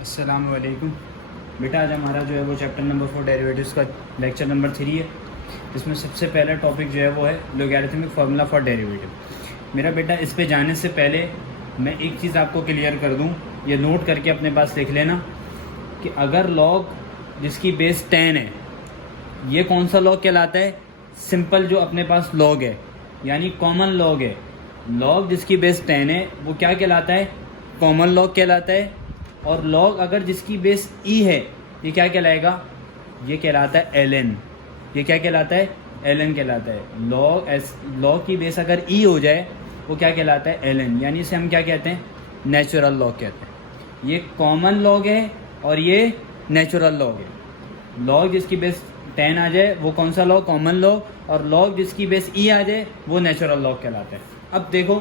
अस्सलाम वालेकुम बेटा, आज हमारा जो है वो चैप्टर नंबर 4 डेरिवेटिव्स का लेक्चर नंबर 3 है। इसमें सबसे पहला टॉपिक जो है वो है लॉगरिथमिक फार्मूला फॉर डेरिवेटिव। मेरा बेटा, इस पे जाने से पहले मैं एक चीज़ आपको क्लियर कर दूं, ये नोट करके अपने पास लिख लेना कि अगर लॉग जिसकी बेस 10 है, ये कौन सा लॉग कहलाता है? सिंपल जो अपने पास लॉग है, यानी कॉमन लॉग है। लॉग जिसकी बेस 10 है वो क्या कहलाता है? कॉमन लॉग कहलाता है। और लॉग अगर जिसकी बेस ई है, ये क्या कहलाएगा? ये कहलाता है ln। ये क्या कहलाता है? ln कहलाता है। लॉग की बेस अगर ई हो जाए वो क्या कहलाता है? ln, यानी इसे हम क्या कहते हैं? नेचुरल लॉग कहते हैं। ये कॉमन लॉग है और ये नेचुरल लॉग है। लॉग जिसकी बेस 10 आ जाए वो कौन सा लॉग? Common log. और लॉग जिसकी बेस ई आ जाए वो नेचुरल लॉग कहलाता है। अब देखो,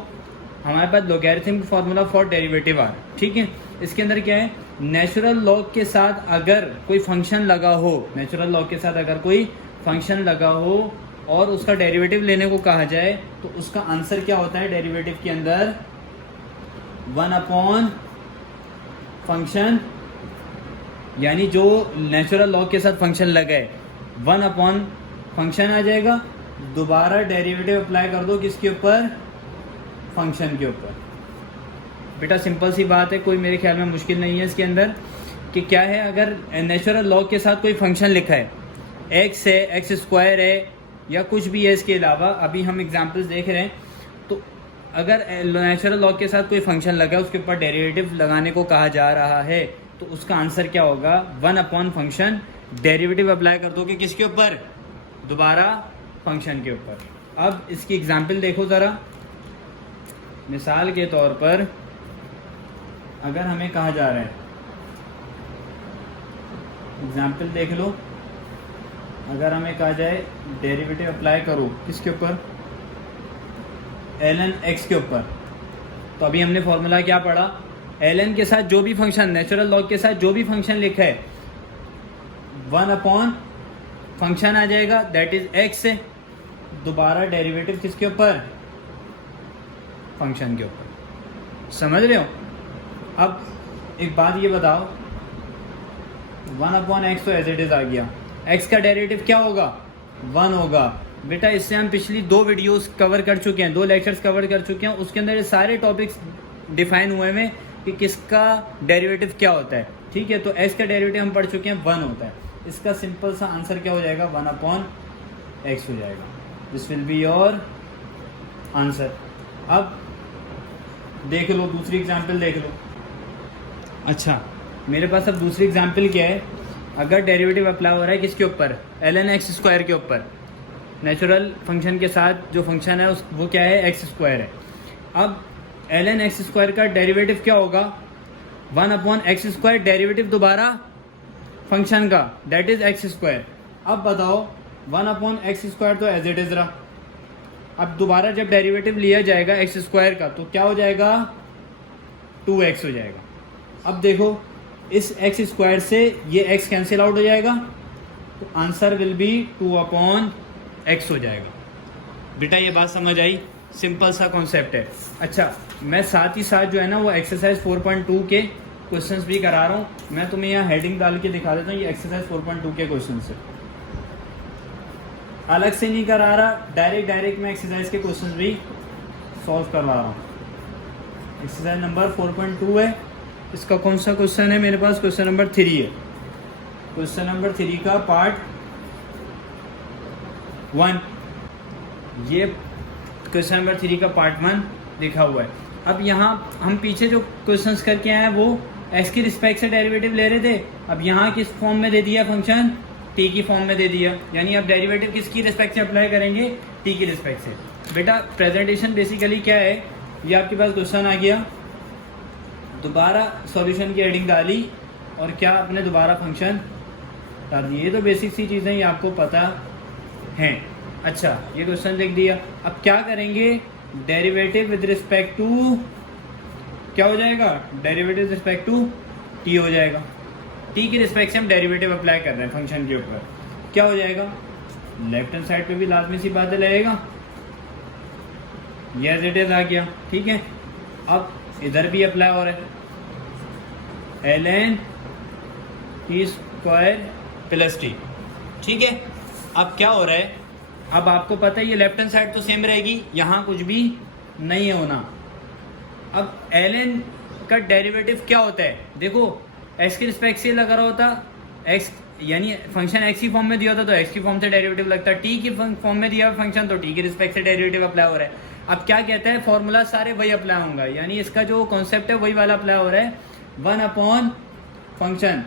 हमारे पास लॉगरिथमिक फार्मूला फॉर डेरिवेटिव आ रहा है, ठीक है। इसके अंदर क्या है? नेचुरल लॉग के साथ अगर कोई फंक्शन लगा हो, नेचुरल लॉग के साथ अगर कोई फंक्शन लगा हो और उसका डेरिवेटिव लेने को कहा जाए तो उसका आंसर क्या होता है? डेरिवेटिव के अंदर 1 अपॉन फंक्शन, यानी जो नेचुरल लॉग के साथ फंक्शन लगा है 1 अपॉन फंक्शन आ जाएगा। दोबारा डेरिवेटिव अप्लाई कर दो किसके ऊपर? फंक्शन के ऊपर। बेटा सिंपल सी बात है, कोई मेरे ख्याल में मुश्किल नहीं है इसके अंदर। कि क्या है, अगर नेचुरल लॉग के साथ कोई फंक्शन लिखा है, एक्स है, एक्स स्क्वायर है, या कुछ भी है इसके अलावा, अभी हम एग्जांपल्स देख रहे हैं, तो अगर नेचुरल लॉग के साथ कोई फंक्शन लगा है, उसके ऊपर डेरिवेटिव लगाने को कहा जा रहा है, तो उसका आंसर क्या होगा? 1 अपॉन फंक्शन, डेरिवेटिव अप्लाई कर दोगे किसके ऊपर? दोबारा फंक्शन के ऊपर। अब इसकी एग्जाम्पल देखो ज़रा। मिसाल के तौर पर अगर हमें कहा जा रहा है, एग्जाम्पल देख लो, अगर हमें कहा जाए डेरिवेटिव अप्लाई करो किसके ऊपर? ln x के ऊपर। तो अभी हमने फॉर्मूला क्या पढ़ा? ln के साथ जो भी फंक्शन, नेचुरल लॉग के साथ जो भी फंक्शन लिखा है 1 अपॉन फंक्शन आ जाएगा, दैट इज x है। दोबारा डेरिवेटिव किसके ऊपर? फंक्शन के ऊपर। समझ रहे हो? अब एक बात ये बताओ, 1 अपॉन एक्स तो एज इट इज आ गया, x का डेरिवेटिव क्या होगा? 1 होगा। बेटा इससे हम पिछली 2 वीडियोस कवर कर चुके हैं, 2 लेक्चर्स कवर कर चुके हैं। उसके अंदर ये सारे टॉपिक्स डिफाइन हुए हैं कि किसका डेरिवेटिव क्या होता है, ठीक है। तो x का डेरिवेटिव हम पढ़ चुके हैं, 1 होता है। इसका सिंपल सा आंसर क्या हो जाएगा? 1 अपॉन एक्स हो जाएगा। This will be your answer. अब देख लो, दूसरी एग्जाम्पल देख लो। अच्छा, मेरे पास अब दूसरी एग्जाम्पल क्या है? अगर डेरिवेटिव अप्लाई हो रहा है किसके ऊपर? ln x स्क्वायर के ऊपर। नेचुरल फंक्शन के साथ जो फंक्शन है वो क्या है? एक्स स्क्वायर है। अब ln x स्क्वायर का डेरिवेटिव क्या होगा? 1 अपॉन एक्स स्क्वायर, डेरिवेटिव दोबारा फंक्शन का, दैट इज एक्स स्क्वायर। अब बताओ, 1 अपॉन एक्स स्क्वायर तो एज इट इज रहा। अब दोबारा जब डेरिवेटिव लिया जाएगा एक्स स्क्वायर का तो क्या हो जाएगा? 2x हो जाएगा। अब देखो, इस एक्स स्क्वायर से ये x कैंसिल आउट हो जाएगा, तो answer will be 2 upon x हो जाएगा। बेटा ये बात समझ आई? सिंपल सा कॉन्सेप्ट है। अच्छा, मैं साथ ही साथ जो है ना वो एक्सरसाइज 4.2 के क्वेश्चंस भी करा रहा हूँ। मैं तुम्हें यहाँ हेडिंग डाल के दिखा देता हूँ, ये एक्सरसाइज 4.2 के क्वेश्चन है। अलग से नहीं करा रहा, डायरेक्ट मैं एक्सरसाइज के क्वेश्चन भी सॉल्व करवा रहा हूँ। एक्सरसाइज नंबर 4.2 है। इसका कौन सा क्वेश्चन है मेरे पास? क्वेश्चन नंबर 3 है। क्वेश्चन नंबर 3 का पार्ट 1, ये क्वेश्चन नंबर 3 का पार्ट 1 लिखा हुआ है। अब यहाँ हम पीछे जो क्वेश्चंस करके आए हैं वो x की रिस्पेक्ट से डेरिवेटिव ले रहे थे। अब यहाँ किस फॉर्म में दे दिया फंक्शन? t की फॉर्म में दे दिया, यानी अब डेरिवेटिव किसकी रिस्पेक्ट से अप्लाई करेंगे? t की रिस्पेक्ट से। बेटा प्रेजेंटेशन बेसिकली क्या है, ये आपके पास क्वेश्चन आ गया, दोबारा सॉल्यूशन की हेडिंग डाली और क्या आपने दोबारा फंक्शन डाल दिए। ये तो बेसिक सी चीज़ें ये आपको पता हैं। अच्छा, ये क्वेश्चन लिख दिया। अब क्या करेंगे? डेरिवेटिव विद रिस्पेक्ट टू क्या हो जाएगा? Derivative with respect to t हो जाएगा। t की रिस्पेक्ट से हम डेरिवेटिव अप्लाई कर रहे हैं फंक्शन के ऊपर, क्या हो जाएगा? लेफ्ट हैंड साइड पे भी लाजमी सी बात लगेगा, ये एज इट इज आ गया, ठीक है। अब इधर भी अप्लाई हो रहा है ln T square plus T. ठीक है, अब क्या हो रहा है, अब आपको पता है ये लेफ्ट हैंड साइड तो सेम रहेगी, यहाँ कुछ भी नहीं होना। अब ln का डेरिवेटिव क्या होता है, देखो x के रिस्पेक्ट से लगा रहा होता, x यानी फंक्शन x की फॉर्म में दिया होता तो x की फॉर्म से डेरिवेटिव लगता है, t की फॉर्म में दिया फंक्शन तो t के रिस्पेक्ट से डेरिवेटिव अप्लाई हो रहा है। अब क्या कहता है, फॉर्मूला सारे वही अप्लाई होंगे, यानी इसका जो कॉन्सेप्ट है वही वाला अप्लाई हो रहा है, 1 अपॉन फंक्शन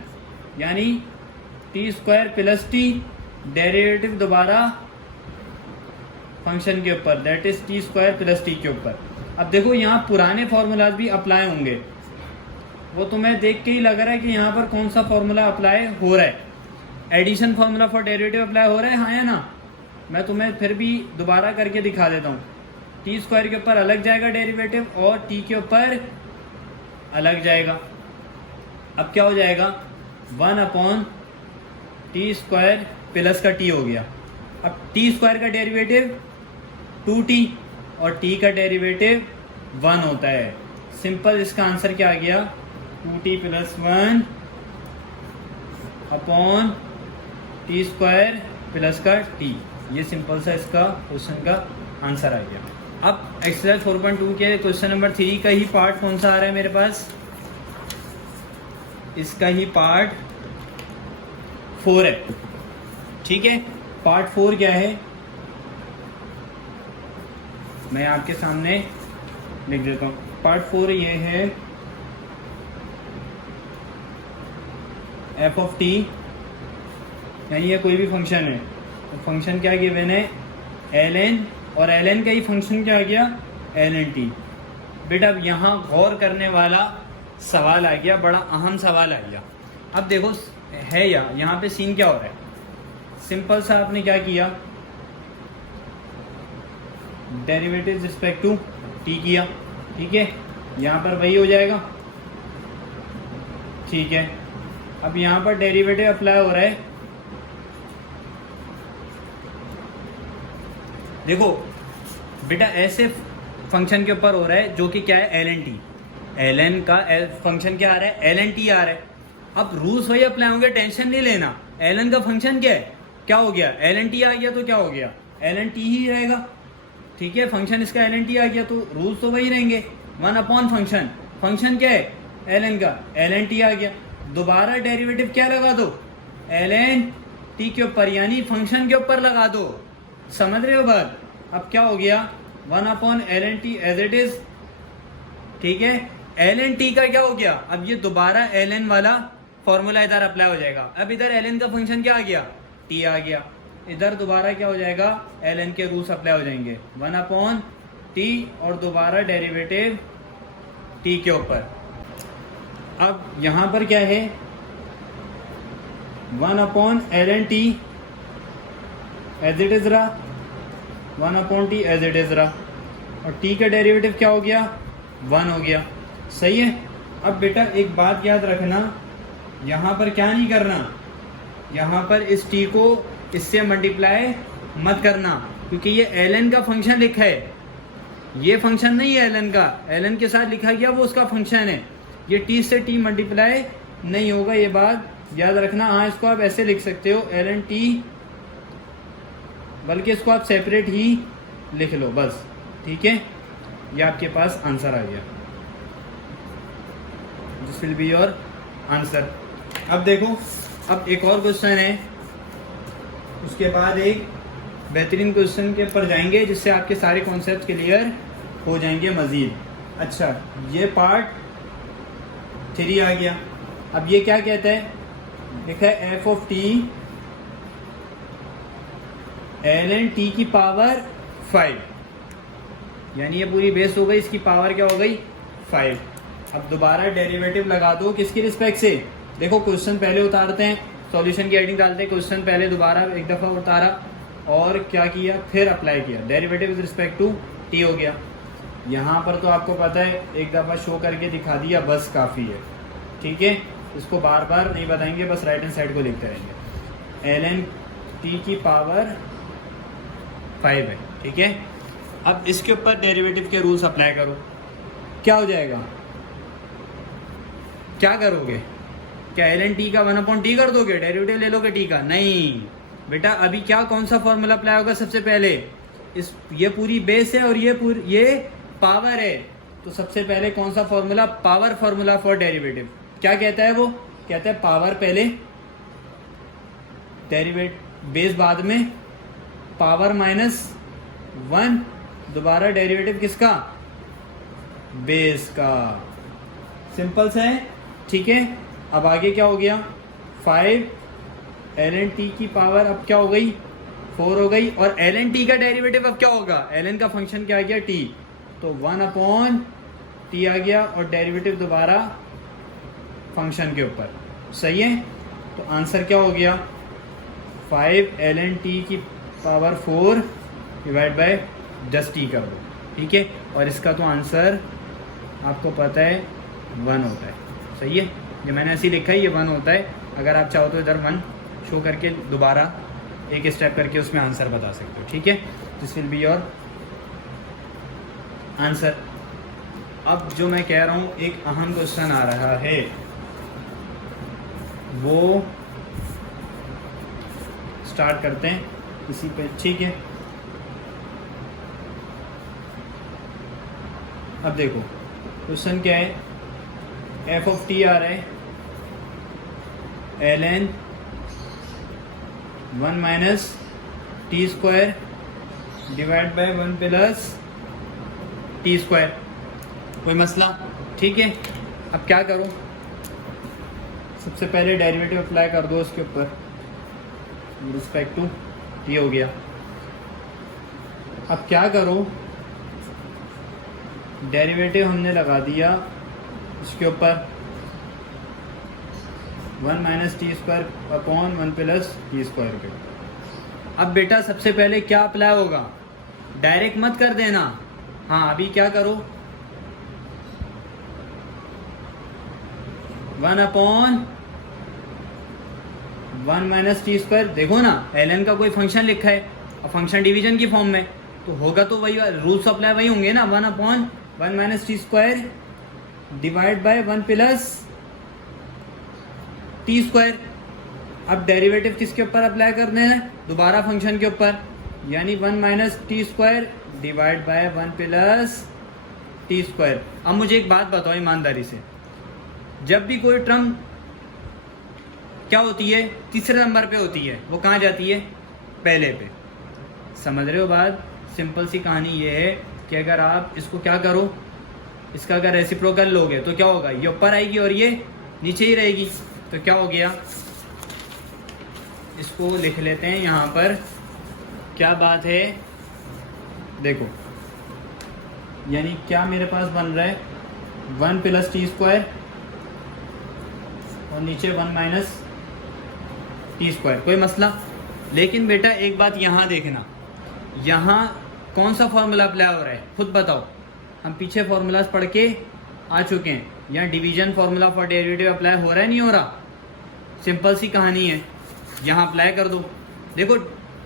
यानी T square plus T, derivative दोबारा फंक्शन के ऊपर, that is T square plus T के ऊपर। अब देखो यहाँ पुराने फॉर्मूलाज भी अप्लाई होंगे, वो तुम्हें देख के ही लग रहा है कि यहाँ पर कौन सा फॉर्मूला अप्लाई हो रहा है। Addition formula for derivative apply हो रहा है, हाँ या ना। मैं तुम्हें फिर भी दोबारा करके दिखा देता हूँ। टी स्क्वायर के ऊपर अलग जाएगा डेरिवेटिव और टी के ऊपर अलग जाएगा। अब क्या हो जाएगा, 1 अपॉन टी स्क्वायर प्लस का टी हो गया। अब टी स्क्वायर का डेरिवेटिव 2t और t का डेरिवेटिव 1 होता है। सिंपल, इसका आंसर क्या आ गया, 2t plus 1 upon T square plus का t। ये सिंपल सा इसका क्वेश्चन का आंसर आ गया। अब एक्सरसाइज 4.2 के क्वेश्चन नंबर 3 का ही पार्ट कौन सा आ रहा है मेरे पास, इसका ही पार्ट 4 है। ठीक है, पार्ट 4 क्या है, मैं आपके सामने लिख देता हूँ। पार्ट 4 ये है एफ ऑफ टी, यानी ये कोई भी फंक्शन है, तो फंक्शन क्या गिवन है ln, और ln का ही फंक्शन क्या आ गया ln टी। बेटा अब यहाँ गौर करने वाला सवाल आ गया, बड़ा अहम सवाल आ गया। अब देखो है यहाँ पे सीन क्या हो रहा है, सिंपल सा आपने क्या किया, डेरिवेटिव रिस्पेक्ट टू टी किया। ठीक है, यहाँ पर वही हो जाएगा। ठीक है, अब यहाँ पर डेरिवेटिव अप्लाई हो रहा है। देखो बेटा ऐसे फंक्शन के ऊपर हो रहा है जो कि क्या है ln टी, ln का फंक्शन क्या आ रहा है ln टी आ रहा है। अब रूल्स वही अप्लाई होंगे, टेंशन नहीं लेना। ln का फंक्शन क्या है, क्या हो गया ln टी आ गया तो क्या हो गया ln टी ही रहेगा। ठीक है, फंक्शन इसका ln टी आ गया तो रूल्स तो वही रहेंगे, 1 अपॉन फंक्शन, फंक्शन क्या है ln का, ln टी आ गया। दोबारा डेरिवेटिव क्या लगा दो ln टी के ऊपर, यानी फंक्शन के ऊपर लगा दो। समझ रहे हो बात। अब क्या हो गया 1 upon ln t as it is. ठीक है, ln टी का क्या हो गया, अब ये दोबारा ln वाला फॉर्मूला इधर अप्लाई हो जाएगा। अब इधर ln का फंक्शन क्या आ गया t आ गया, इधर दोबारा क्या हो जाएगा ln के रूल्स अप्लाई हो जाएंगे, 1 अपॉन t और दोबारा डेरिवेटिव t के ऊपर। अब यहाँ पर क्या है 1 upon ln t as it is रहा, 1 upon t as it is रहा, और t का डेरिवेटिव क्या हो गया 1 हो गया। सही है। अब बेटा एक बात याद रखना, यहाँ पर क्या नहीं करना, यहाँ पर इस t को इससे मल्टीप्लाई मत करना, क्योंकि ये ln का फंक्शन लिखा है, ये फंक्शन नहीं है ln का, ln के साथ लिखा गया वो उसका फंक्शन है, ये t से t मल्टीप्लाई नहीं होगा, ये बात याद रखना। हाँ, इसको आप ऐसे लिख सकते हो ln t, बल्कि इसको आप सेपरेट ही लिख लो बस। ठीक है, ये आपके पास आंसर आ गया, this will be your answer. अब देखो, अब एक और क्वेश्चन है, उसके बाद एक बेहतरीन क्वेश्चन के ऊपर जाएंगे जिससे आपके सारे कॉन्सेप्ट क्लियर हो जाएंगे मज़ीद। अच्छा, ये पार्ट 3 आ गया। अब ये क्या कहता है, लिखा है F of T ln T की पावर 5, यानी ये पूरी बेस हो गई, इसकी पावर क्या हो गई 5। अब दोबारा डेरिवेटिव लगा दो किसकी रिस्पेक्ट से, देखो क्वेश्चन पहले उतारते हैं, सॉल्यूशन की हेडिंग डालते हैं, क्वेश्चन पहले दोबारा एक दफ़ा उतारा और क्या किया, फिर अप्लाई किया, derivative with respect to t हो गया। यहाँ पर तो आपको पता है एक दफ़ा शो करके दिखा दिया, बस काफ़ी है। ठीक है, इसको बार बार नहीं बताएंगे, बस राइट हैंड साइड को लिखते रहेंगे। ln टी की पावर 5 है। ठीक है, अब इसके ऊपर डेरिवेटिव के रूल्स अप्लाई करो। क्या हो जाएगा? क्या करोगे? क्या एल एन टी का 1/t कर दोगे? डेरिवेटिव ले लोगे टी का? नहीं बेटा, अभी क्या कौन सा फॉर्मूला अप्लाई होगा? सबसे पहले ये पूरी बेस है और ये पावर है, तो सबसे पहले कौन सा formula? Power formula for derivative. क्या कहता है वो? कहता है पावर पहले, डेरिवेटिव बेस बाद में, पावर -1, दोबारा डेरिवेटिव किसका? बेस का। सिंपल सा है, ठीक है। अब आगे क्या हो गया? 5 ln t की पावर अब क्या हो गई? 4 हो गई। और ln t का डेरिवेटिव अब क्या होगा? ln का फंक्शन क्या आ गया? t, तो 1/t आ गया और डेरिवेटिव दोबारा फंक्शन के ऊपर। सही है, तो आंसर क्या हो गया? 5 ln t की पावर 4 डिवाइड बाय 10t कर दो, ठीक है। और इसका तो आंसर आपको पता है 1 होता है। सही है, ये मैंने ऐसे ही लिखा है, ये 1 होता है। अगर आप चाहो तो इधर 1 शो करके दोबारा एक स्टेप करके उसमें आंसर बता सकते हो, ठीक है। This will be your answer. अब जो मैं कह रहा हूँ, एक अहम क्वेश्चन आ रहा है, वो स्टार्ट करते हैं इसी पे, ठीक है। अब देखो क्वेश्चन क्या है? f ऑफ t आ रहा है ln 1 - t square divide by 1 plus t square. कोई मसला? ठीक है। अब क्या करो? सबसे पहले डेरिवेटिव अप्लाई कर दो उसके ऊपर रिस्पेक्ट टू t हो गया। अब क्या करो? डेरिवेटिव हमने लगा दिया इसके ऊपर 1 - t square upon 1 plus t square के। अब बेटा सबसे पहले क्या अप्लाई होगा? डायरेक्ट मत कर देना। हाँ, अभी क्या करो? 1/1 - t स्क्वायर। देखो ना, ln का कोई फंक्शन लिखा है और फंक्शन डिवीजन की फॉर्म में, तो होगा तो वही, रूल्स अप्लाई वही होंगे ना। 1/1 - t square divide by 1 plus t square. अब डेरिवेटिव किसके ऊपर अप्लाई करने हैं? दोबारा फंक्शन के ऊपर, यानी 1 - t square divide by 1 plus t square. अब मुझे एक बात बताओ ईमानदारी से, जब भी कोई टर्म क्या होती है? तीसरे नंबर पे होती है, वो कहाँ जाती है? पहले पे। समझ रहे हो बात? सिंपल सी कहानी ये है कि अगर आप इसको क्या करो, इसका अगर रेसिप्रोकल लोगे तो क्या होगा? ये ऊपर आएगी और ये नीचे ही रहेगी। तो क्या हो गया? इसको लिख लेते हैं यहाँ पर। क्या बात है? देखो, यानी क्या मेरे पास बन रहा है? 1 प्लस t स्क्वायर और नीचे 1 - t स्क्वायर। कोई मसला? लेकिन बेटा एक बात यहाँ देखना, यहाँ कौन सा फॉर्मूला अप्लाई हो रहा है? खुद बताओ। हम पीछे फॉर्मूलाज पढ़ के आ चुके हैं। यहाँ division formula for derivative apply हो रहा है, नहीं हो रहा? सिंपल सी कहानी है, यहाँ अप्लाई कर दो। देखो,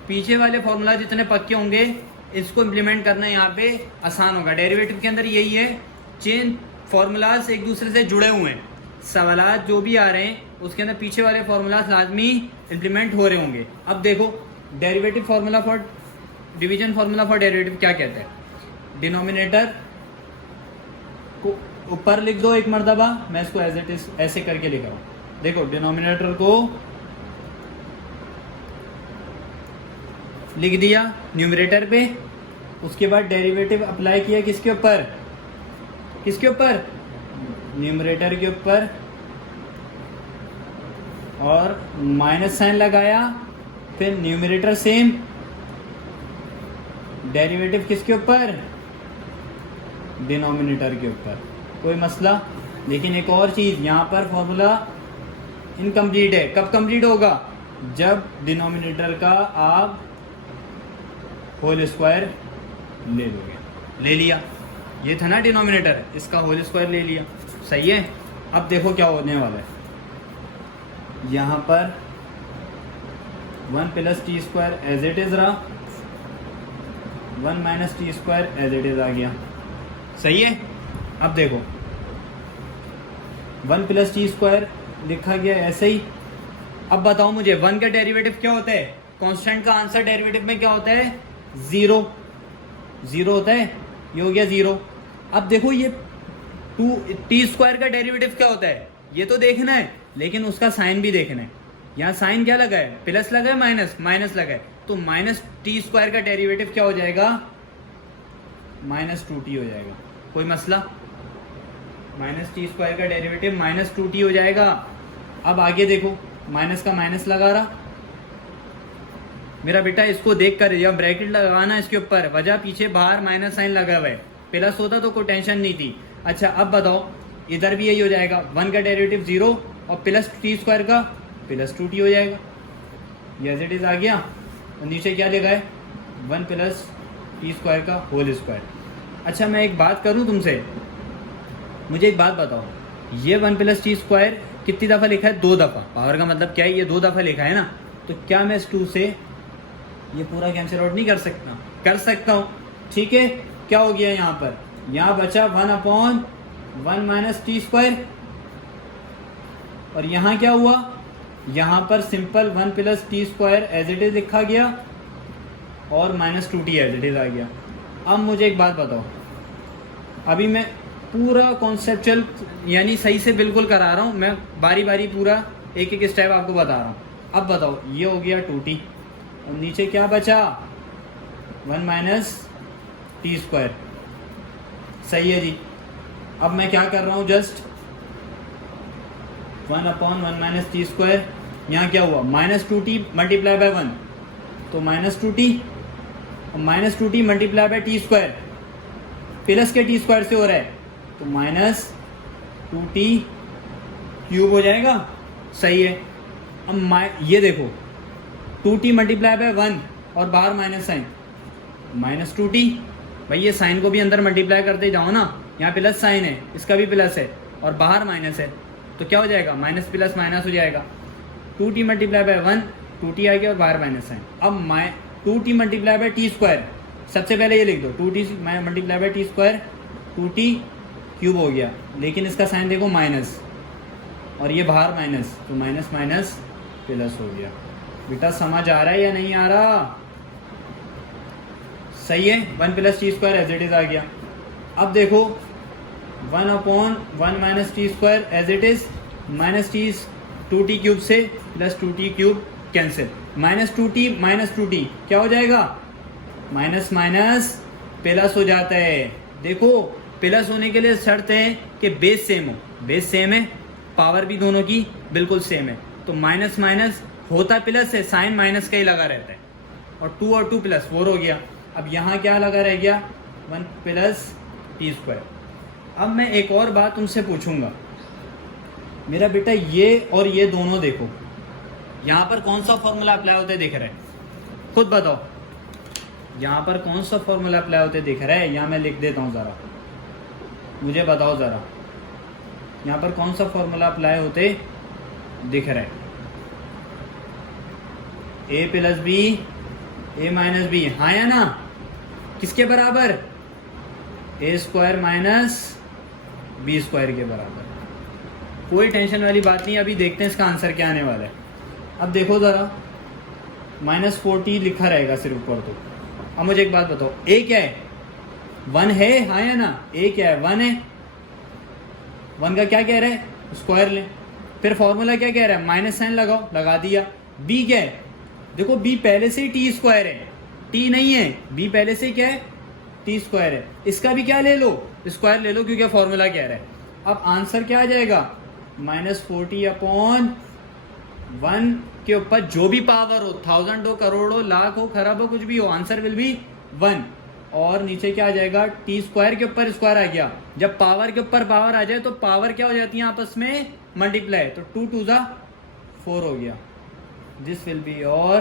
पीछे वाले फॉर्मूला जितने पक्के होंगे, इसको इम्प्लीमेंट करना यहाँ पे आसान होगा। डेरिवेटिव के अंदर यही है, चेन फॉर्मूलाज एक दूसरे से जुड़े हुए हैं। सवालात जो भी आ रहे हैं उसके अंदर पीछे वाले फॉर्मूलाज लाजमी इम्प्लीमेंट हो रहे होंगे। अब देखो, derivative formula for division formula for derivative क्या कहता है? डिनोमिनेटर को ऊपर लिख दो एक मरतबा। मैं इसको एज इट इज ऐसे करके लिख रहा हूँ। देखो, डिनोमिनेटर को लिख दिया न्यूमरेटर पे, उसके बाद डेरिवेटिव अप्लाई किया किसके ऊपर? किसके ऊपर? न्यूमरेटर के ऊपर, और माइनस साइन लगाया। फिर न्यूमरेटर सेम, डेरिवेटिव किसके ऊपर? डिनोमिनेटर के ऊपर। कोई मसला? लेकिन एक और चीज़, यहाँ पर फॉर्मूला इनकम्प्लीट है। कब कंप्लीट होगा? जब डिनोमिनेटर का आप होल स्क्वायर ले लोगे। ले लिया, ये था ना डिनोमिनेटर, इसका होल स्क्वायर ले लिया। सही है। अब देखो क्या होने वाला है। यहाँ पर 1 plus t square as it is रहा, 1 - t square as it is आ गया। सही है। अब देखो 1 प्लस टी स्क्वायर लिखा गया ऐसे ही। अब बताओ मुझे 1 का डेरिवेटिव क्या होता है? कांस्टेंट का आंसर डेरिवेटिव में क्या होता है? 0 होता है, ये हो गया 0। अब देखो ये 2 टी स्क्वायर का डेरिवेटिव क्या होता है ये तो देखना है, लेकिन उसका साइन भी देखना है। यहाँ साइन क्या लगा है? प्लस लगा है, माइनस लगा है, तो माइनस टी स्क्वायर का डेरिवेटिव क्या हो जाएगा? -2t हो जाएगा। कोई मसला? माइनस टी स्क्वायर का डेरिवेटिव -2t हो जाएगा। अब आगे देखो, माइनस का माइनस लगा रहा मेरा बेटा, इसको देख कर या ब्रैकेट लगाना इसके ऊपर, वजह पीछे बाहर माइनस साइन लगा हुआ है, प्लस होता तो कोई टेंशन नहीं थी। अच्छा अब बताओ, इधर भी यही हो जाएगा, 1 का डेरिवेटिव 0 और प्लस टी स्क्वायर का +2t हो जाएगा। ये एज इट इज आ गया। और नीचे क्या लिखा है? 1 प्लस टी स्क्वायर का होल स्क्वायर। अच्छा मैं एक बात करूं तुमसे, मुझे एक बात बताओ, ये 1 प्लस टी स्क्वायर कितनी दफ़ा लिखा है? 2 दफ़ा। पावर का मतलब क्या है? ये 2 दफ़ा लिखा है ना, तो क्या मैं इस 2 से ये पूरा कैंसिल आउट नहीं कर सकता? कर सकता हूँ, ठीक है। क्या हो गया यहाँ पर? यहाँ बचा 1/1 माइनस टी स्क्वायर, और यहाँ क्या हुआ? यहाँ पर simple 1 plus T square as it is लिखा गया और -2t एज इट इज आ गया। अब मुझे एक बात बताओ, अभी मैं पूरा कॉन्सेप्चुअल यानी सही से बिल्कुल करा रहा हूँ, मैं बारी बारी पूरा एक एक स्टेप आपको बता रहा हूँ। अब बताओ, ये हो गया 2t और नीचे क्या बचा? 1 माइनस टी स्क्वायर। सही है जी। अब मैं क्या कर रहा हूँ? जस्ट 1/1 माइनस टी स्क्वायर, यहाँ क्या हुआ? -2t मल्टीप्लाई बाय 1, तो -2t और -2t multiply by T square, plus के टी स्क्वायर से हो रहा है, तो -2t क्यूब हो जाएगा। सही है। अब ये देखो 2t मल्टीप्लाई बाय 1 और बाहर माइनस साइन, -2t। भाई ये साइन को भी अंदर मल्टीप्लाई करते जाओ ना, यहाँ प्लस साइन है, इसका भी प्लस है और बाहर माइनस है, तो क्या हो जाएगा? माइनस प्लस माइनस हो जाएगा। 2t मल्टीप्लाई बाय 1, 2t आ गया और बाहर माइनस साइन। अब 2t multiply by T square, सबसे पहले ये लिख दो, 2t multiply by T square 2t cube हो गया, लेकिन इसका साइन देखो माइनस और ये बाहर माइनस, तो माइनस माइनस प्लस हो गया। बेटा समझ आ रहा है या नहीं आ रहा? सही है। 1 plus T square as it is आ गया। अब देखो 1/1 minus T square as it is, minus T 2t cube से plus 2t cube cancel, -2t क्या हो जाएगा? माइनस माइनस प्लस हो जाता है। देखो प्लस होने के लिए शर्त है कि बेस सेम हो, बेस सेम है, पावर भी दोनों की बिल्कुल सेम है, तो माइनस माइनस होता प्लस है, साइन माइनस का ही लगा रहता है, और 2 और 2 प्लस 4 हो गया। अब यहाँ क्या लगा रह गया? 1 प्लस टी स्क्वायर। अब मैं एक और बात तुमसे पूछूंगा मेरा बेटा, ये और ये दोनों देखो, यहाँ पर कौन सा फॉर्मूला अप्लाई होते दिख रहा है? खुद बताओ, यहाँ पर कौन सा फॉर्मूला अप्लाई होते दिख रहा है? यहाँ मैं लिख देता हूँ, ज़रा मुझे बताओ ज़रा, यहाँ पर कौन सा फॉर्मूला अप्लाई होते दिख रहा है? a plus b a minus b, हाँ या ना? किसके बराबर? a square minus b square के बराबर। कोई टेंशन वाली बात नहीं, अभी देखते हैं इसका आंसर क्या आने वाला है। अब देखो ज़रा, -40 लिखा रहेगा सिर्फ ऊपर तो। अब मुझे एक बात बताओ, a क्या है? 1 है, हाँ या ना? a क्या है? 1 है। 1 का क्या कह रहा है? स्क्वायर ले। फिर फॉर्मूला क्या कह रहा है? माइनस साइन लगाओ, लगा दिया। b क्या है? देखो b पहले से ही टी स्क्वायर है, t नहीं है, b पहले से क्या है? टी स्क्वायर है। इसका भी क्या ले लो? स्क्वायर ले लो, क्योंकि फॉर्मूला कह रहा है। अब आंसर क्या आ जाएगा? -40/1 के ऊपर जो भी पावर हो, 1000 हो, करोड़ हो, लाख हो, खरब हो, कुछ भी हो, आंसर विल बी 1। और नीचे क्या आ जाएगा? टी स्क्वायर के ऊपर स्क्वायर आ गया। जब पावर के ऊपर पावर आ जाए तो पावर क्या हो जाती है? आपस में मल्टीप्लाई, तो 2 2 4 हो गया। This will be your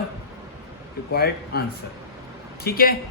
required answer. ठीक है।